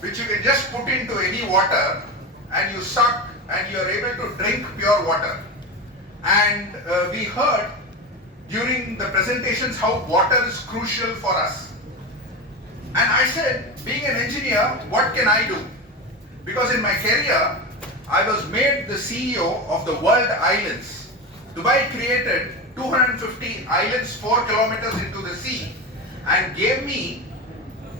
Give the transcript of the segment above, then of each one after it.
which you can just put into any water and you suck and you are able to drink pure water. And we heard during the presentations how water is crucial for us. And I said, being an engineer, what can I do? Because in my career, I was made the CEO of the world islands. Dubai created 250 islands 4 kilometers into the sea and gave me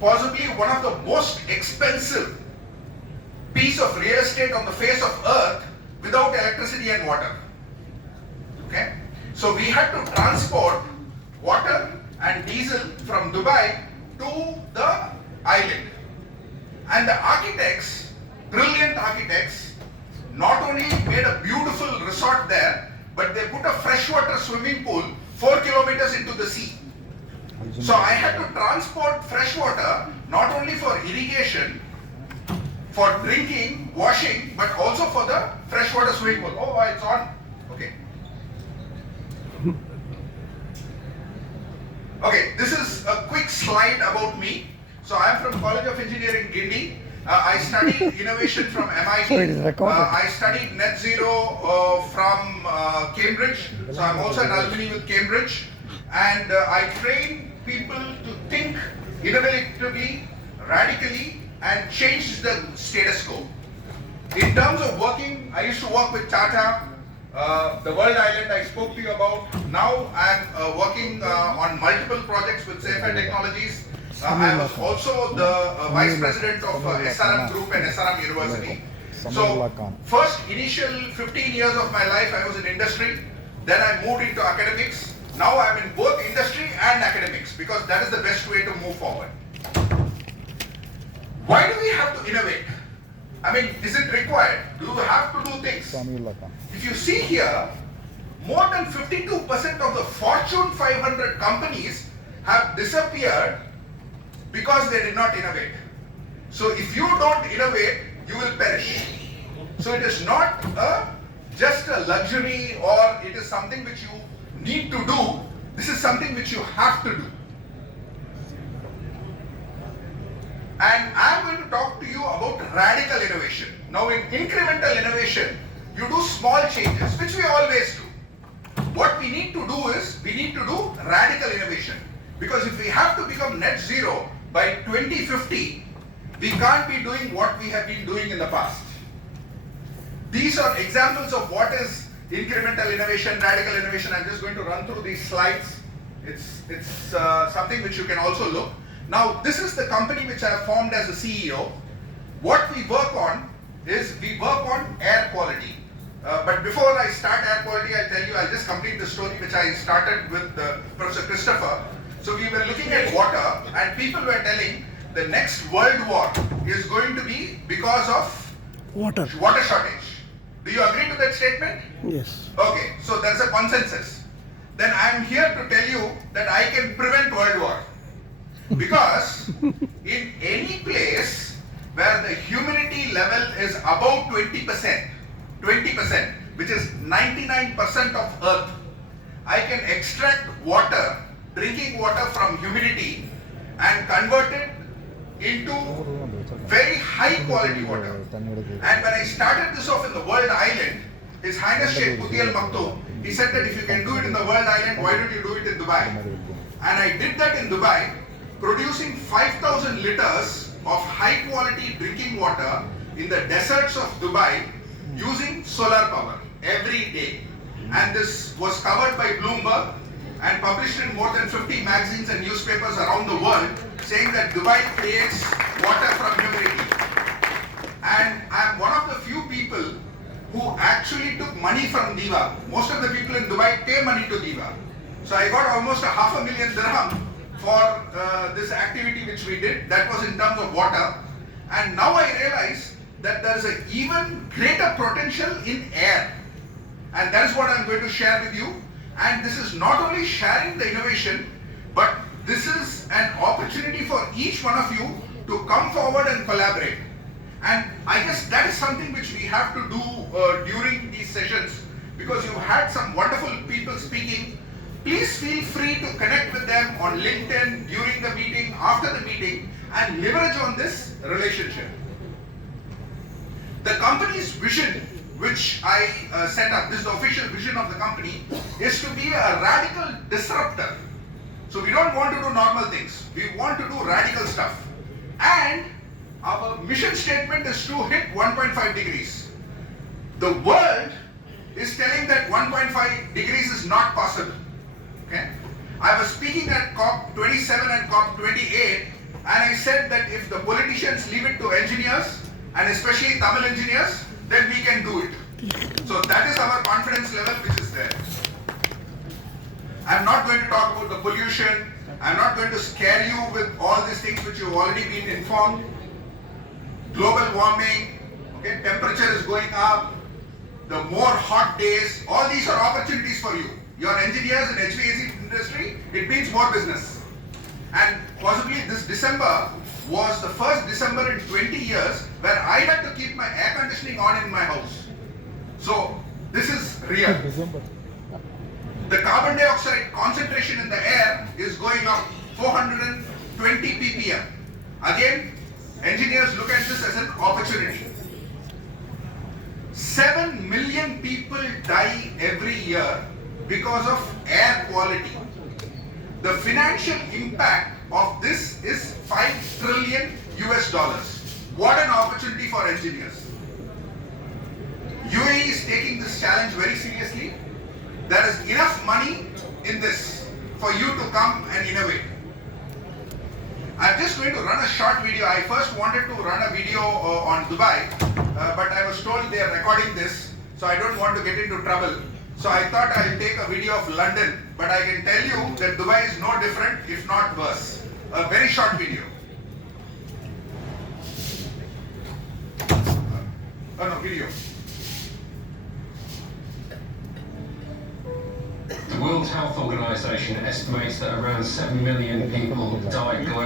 possibly one of the most expensive piece of real estate on the face of earth without electricity and water. Okay? So we had to transport water and diesel from Dubai to the island. And the architects, brilliant architects, not only made a beautiful resort there, but they put a freshwater swimming pool 4 kilometers into the sea. So I had to transport fresh water not only for irrigation, for drinking, washing, but also for the freshwater swimming pool. Oh, it's on. Okay. Okay, this is a quick slide about me. So I am from College of Engineering, Guindy. I studied innovation from MIT. I studied net zero from Cambridge. So I'm also an alumni with Cambridge. And I train people to think innovatively, radically, and change the status quo. In terms of working, I used to work with Tata, the World Island I spoke to you about. Now I'm working on multiple projects with Safer Technologies. I was also the Vice President of SRM Group and SRM University. So first initial 15 years of my life I was in industry, then I moved into academics. Now I'm in both industry and academics because that is the best way to move forward. Why do we have to innovate? I mean, is it required? Do we have to do things? If you see here, more than 52% of the Fortune 500 companies have disappeared because they did not innovate. So if you don't innovate, you will perish. So it is not just a luxury or it is something which you need to do. This is something which you have to do. And I'm going to talk to you about radical innovation. Now in incremental innovation, you do small changes, which we always do. What we need to do is, we need to do radical innovation. Because if we have to become net zero by 2050, we can't be doing what we have been doing in the past. These are examples of what is incremental innovation, radical innovation. I'm just going to run through these slides. It's something which you can also look. Now, this is the company which I have formed as a CEO. What we work on is we work on air quality. But before I start air quality, I'll tell you, I'll just complete the story which I started with Professor Christopher. So we were looking at water and people were telling the next world war is going to be because of water shortage. Do you agree to that statement? Yes. Okay, so there's a consensus. Then I'm here to tell you that I can prevent world war. Because in any place where the humidity level is above 20%, which is 99% of earth, I can extract water, drinking water from humidity and convert it into very high quality water. And when I started this off in the World Island, His Highness Sheikh Qutb Al Maktoum, he said that if you can do it in the World Island, why don't you do it in Dubai? And I did that in Dubai, producing 5,000 liters of high quality drinking water in the deserts of Dubai using solar power every day. And this was covered by Bloomberg and published in more than 50 magazines and newspapers around the world, saying that Dubai creates water from humidity. And I'm one of the few people who actually took money from DIVA. Most of the people in Dubai pay money to DIVA. So I got almost a $500,000 dirham for this activity which we did. That was in terms of water. And now I realize that there is an even greater potential in air. And that is what I'm going to share with you. And this is not only sharing the innovation, but this is an opportunity for each one of you to come forward and collaborate. And I guess that is something which we have to do during these sessions, because you had some wonderful people speaking. Please feel free to connect with them on LinkedIn during the meeting, after the meeting, and leverage on this relationship. The company's vision, which I set up, this is the official vision of the company, is to be a radical disruptor. So we don't want to do normal things. We want to do radical stuff. And our mission statement is to hit 1.5 degrees. The world is telling that 1.5 degrees is not possible. Okay? I was speaking at COP27 and COP28, and I said that if the politicians leave it to engineers, and especially Tamil engineers, then we can do it. So that is our confidence level which is there. I'm not going to talk about the pollution. I'm not going to scare you with all these things which you've already been informed. Global warming, okay, temperature is going up, the more hot days, all these are opportunities for you. You're engineers in HVAC industry, it means more business. And possibly this December was the first December in 20 years where I had to keep my air conditioning on in my house. So this is real. The carbon dioxide concentration in the air is going up 420 ppm. Again, engineers look at this as an opportunity. 7 million people die every year because of air quality. The financial impact of this is $5 trillion US. What an opportunity for engineers. UAE is taking this challenge very seriously. There is enough money in this for you to come and innovate. I'm just going to run a short video. I first wanted to run a video on Dubai, but I was told they are recording this, so I don't want to get into trouble. So I thought I'll take a video of London, but I can tell you that Dubai is no different, if not worse. A very short video. Video. The World Health Organization estimates that around 7 million people die globally.